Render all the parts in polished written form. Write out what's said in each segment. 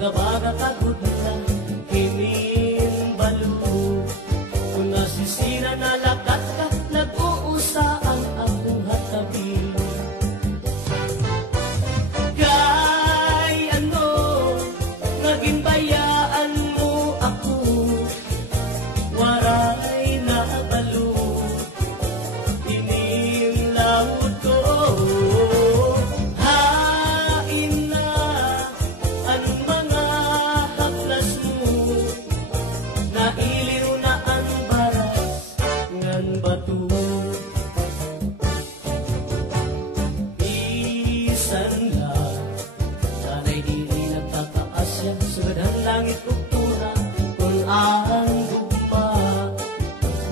baga-baga kagud na hinimbalo. Kung nasisira na lakat ka, nag-uusa ang akong hatabi. Kay ano, naging bayaan mo ako, waray na balo, inimlawod ko. Hain na ang mga haplas mo, nailiw na ang baras ngan bato. Isan na sana'y dili nagtataas yan, sugad ang langit ug tuna kung ang gugma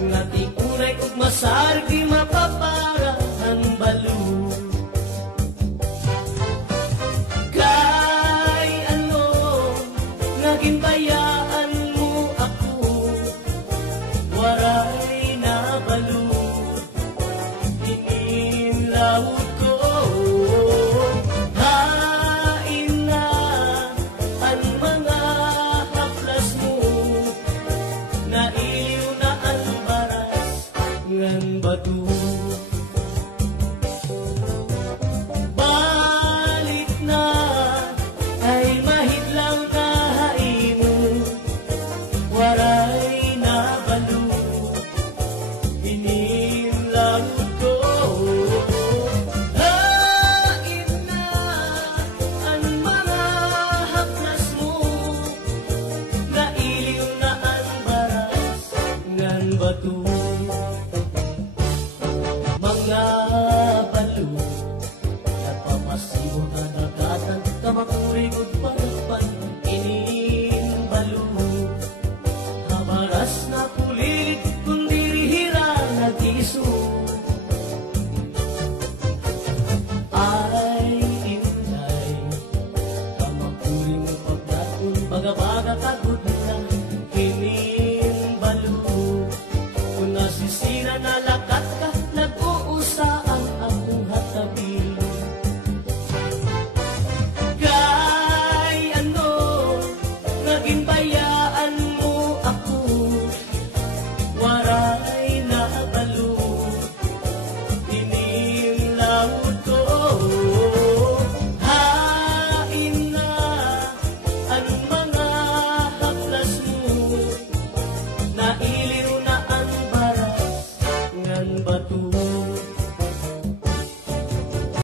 nga tikunay ug masargi mapapara ang balo. Kay ano, naging bayaan mo ako, waray na balo, ininlawod ko. Hain na ang mga haplas mo, nailiw na ang baras ngan bato. Balik na ay mahidlang kahimo, waray na balo, inimlawod ko. Hain na ang mga haplas mo, nailiw na ang baras ngan bato. Mga balo, nagpapasibo ka nagatan, kamakuring ug panagpan, inimbalo. Habaras na pulilit, kung dirihira nag-iso. Ay inday, kamakuring ug pagdaton, baga-baga kagud